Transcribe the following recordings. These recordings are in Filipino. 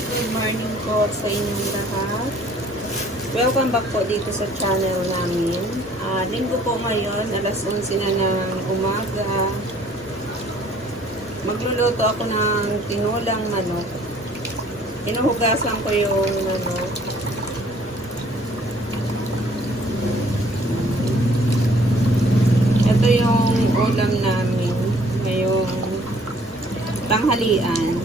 good morning po sa inyong lahat. Welcome back po dito sa channel namin. Ah, linggo po ngayon, alas 11 na ng umaga. Magluluto ako ng tinulang manok. Pinuhugasan ko yung manok. Ito yung ulam namin ngayong tanghalian.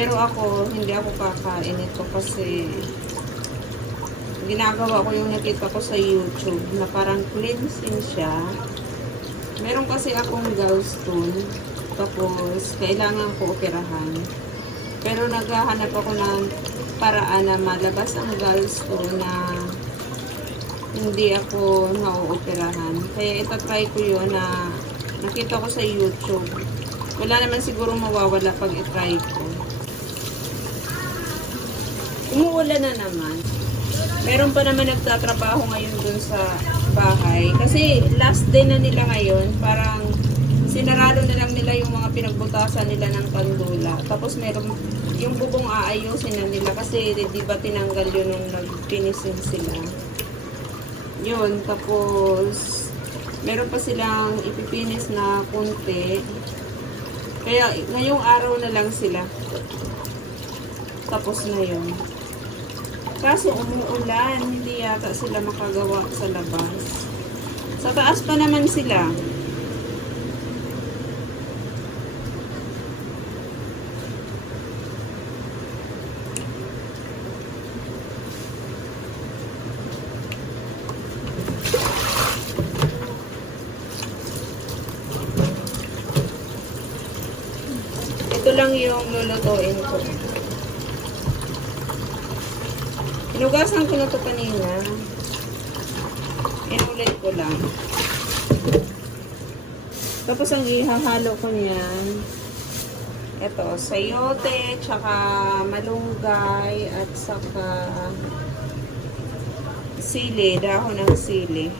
Pero ako, hindi ako kakain ito kasi ginagawa ko yung nakita ko sa YouTube na parang cleansing siya. Meron kasi akong gallstone tapos kailangan ko operahan. Pero naghahanap ako ng paraan na malabas ang gallstone na hindi ako nauoperahan. Kaya itatry ko yun na nakita ko sa YouTube. Wala naman siguro mawawala pag itry ko. Umuulan na naman. Meron pa naman nagtatrabaho ngayon dun sa bahay. Kasi last day na nila ngayon, parang sinarado na lang nila yung mga pinagbutasan nila ng kandula. Tapos meron yung bubong aayusin na nila kasi di ba tinanggal yun nung nag-finishing sila. Yun, tapos meron pa silang ipipinis na kunti. Kaya ngayong araw na lang sila. Tapos na yun. Kaso umuulan, hindi yata sila makagawa sa labas. Sa taas pa naman sila. Ito lang yung lulutuin ko. Inugasan ko na ito kanina. Inulit ko lang. Tapos ang ihahalo ko niyan, ito, sayote, tsaka malunggay, at saka sili, dahon ng sili.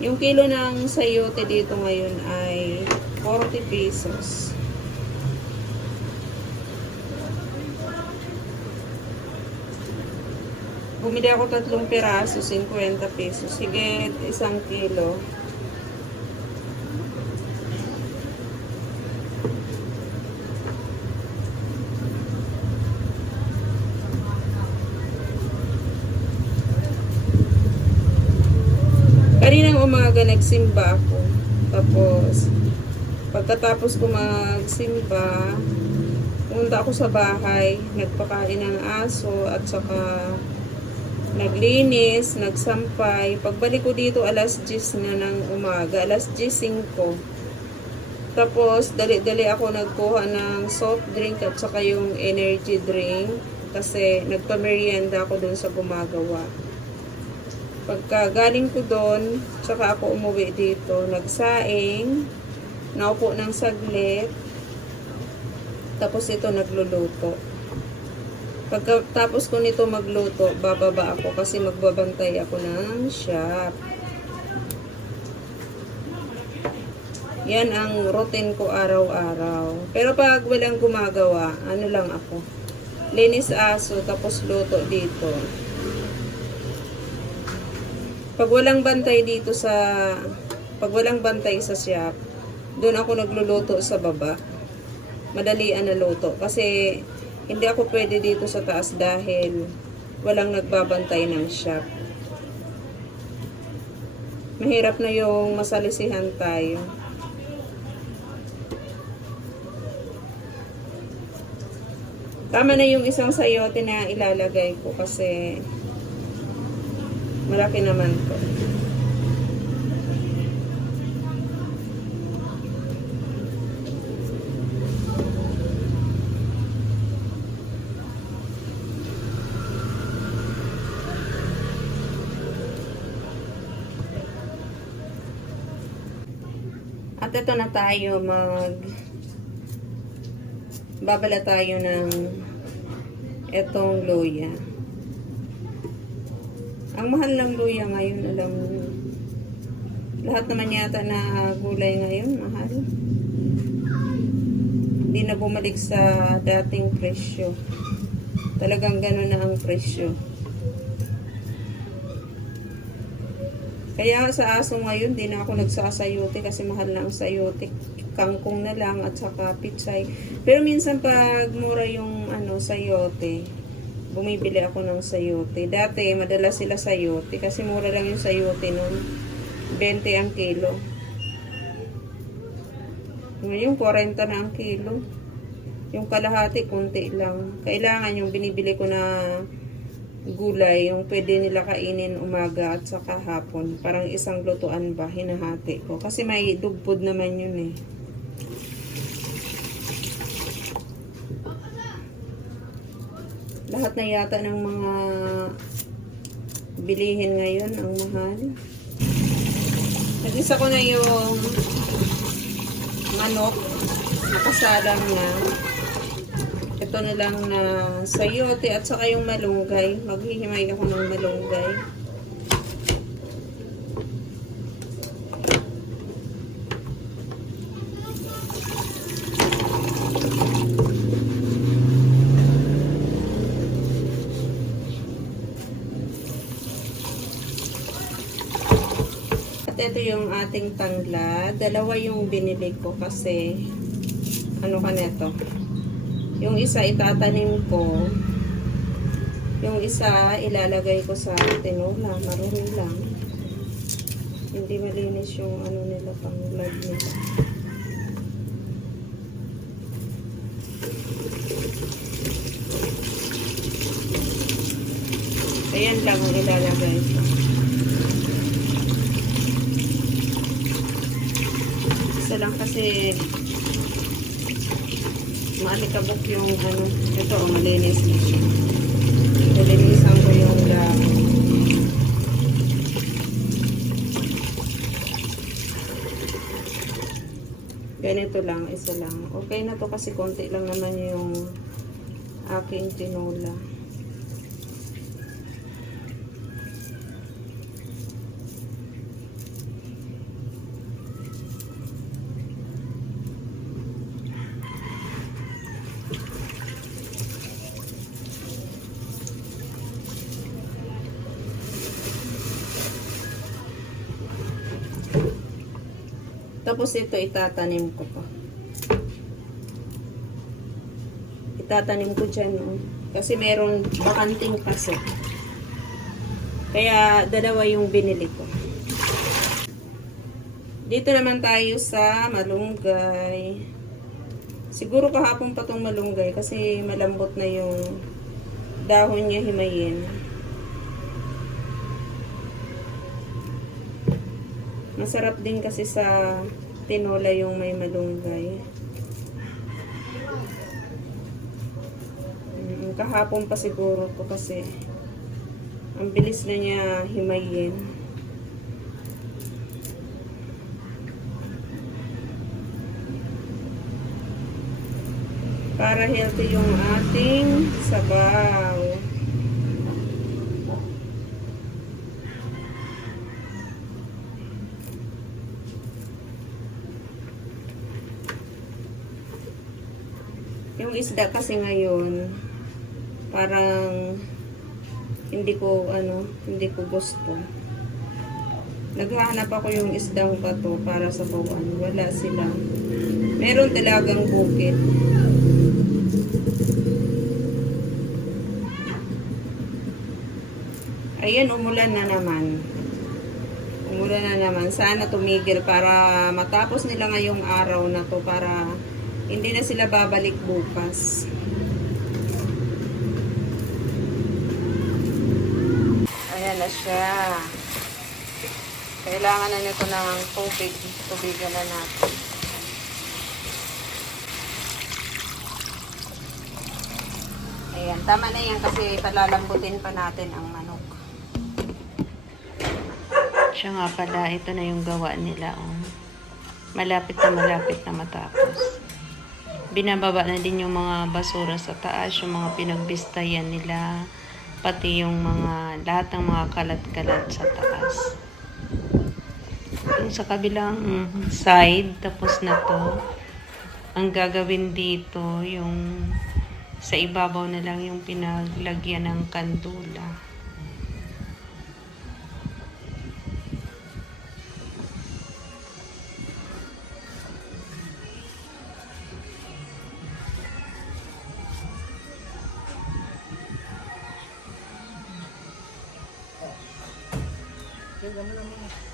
Yung kilo ng sayote dito ngayon ay 40 pesos. Bumili ako tatlong piraso, 50 pesos. Sige, isang kilo. Kaninang umaga nagsimba ako. Tapos, pagkatapos ko magsimba, pumunta ako sa bahay, nagpakain ng aso at saka naglinis, nagsampay. Pagbalik ko dito alas 10 na ng umaga, alas 10.05. Tapos dali-dali ako nagkuha ng soft drink at saka yung energy drink kasi nagpa-merienda ako doon sa gumagawa. Pagka galing ko doon, saka ako umuwi dito, nagsaing, naupo ng saglit, tapos ito nagluluto. Pagkatapos ko nito magluto, bababa ako kasi magbabantay ako ng shop. Yan ang routine ko araw-araw. Pero pag walang gumagawa, ano lang ako. Linis aso, tapos luto dito. Pag walang bantay dito sa, pag walang bantay sa shop, doon ako nagluluto sa baba. Madalian na luto. Kasi, hindi ako pwede dito sa taas dahil walang nagbabantay ng shop. Mahirap na yung masalisihan tayo. Tama na yung isang sayote na ilalagay ko kasi malaki naman to. At ito na tayo mag babala tayo ng etong luya. Ang mahal ng luya ngayon, alam mo. Lahat naman yata na gulay ngayon, mahal. Hindi na bumalik sa dating presyo. Talagang ganun na ang presyo. Kaya sa aso ngayon, di na ako nagsasayote kasi mahal na ang sayote. Kangkong na lang at saka pitsay. Pero minsan pag mura yung ano, sayote, bumibili ako ng sayote. Dati, madalas sila sayote kasi mura lang yung sayote nun. 20 ang kilo. Ngayon, 40 na ang kilo. Yung kalahati, kunti lang. Kailangan yung binibili ko na gulay, yung pwede nila kainin umaga at saka hapon. Parang isang lutuan ba, hinahati ko. Kasi may dugpod naman yun eh. Lahat na yata ng mga bilihin ngayon ang mahal. Nagisa ko na yung manok. Nakasalang na. Ito na lang na sayote at saka yung malunggay. Maghihimay ako ng malunggay. Ito yung ating tangla. Dalawa yung binili ko kasi ano ka neto? Yung isa itatanim ko. Yung isa ilalagay ko sa tinola. Marumi lang. Hindi malinis yung ano nila pang vlog nila. Ayan lang ang ilalagay ko. Isa lang kasi maalikabok yung ano, ito oh, malinis na siya. Nilinisan ko yung gamit. Ganito lang, isa lang. Okay na to kasi konti lang naman yung aking tinola. Tapos ito itatanim ko pa. Itatanim ko dyan. Oh. Kasi meron bakanting paso. Kaya dalawa yung binili ko. Dito naman tayo sa malunggay. Siguro kahapon pa tong malunggay kasi malambot na yung dahon niya himayin. Masarap din kasi sa tinola yung may malunggay. Mm, kahapon pa siguro to kasi ang bilis na niya himayin. Para healthy yung ating sabaw. Yung isda kasi ngayon, parang hindi ko ano, hindi ko gusto. Naghahanap ako yung isdang bato para sa bawan. Wala sila. Meron talagang bukid. Ayan, umulan na naman. Umulan na naman. Sana tumigil para matapos nila ngayong araw na to para hindi na sila babalik bukas. Ayan na siya. Kailangan na nito ng tubig. Tubigan na natin. Ayan, tama na yan kasi palalambutin pa natin ang manok. Siya nga pala, ito na yung gawa nila. Oh. Malapit na malapit na matapos. Binababa na din yung mga basura sa taas, yung mga pinagbistayan nila, pati yung mga, lahat ng mga kalat-kalat sa taas. Yung sa kabilang side, tapos na to. Ang gagawin dito, yung sa ibabaw na lang yung pinaglagyan ng kandula. Kaya mo naman.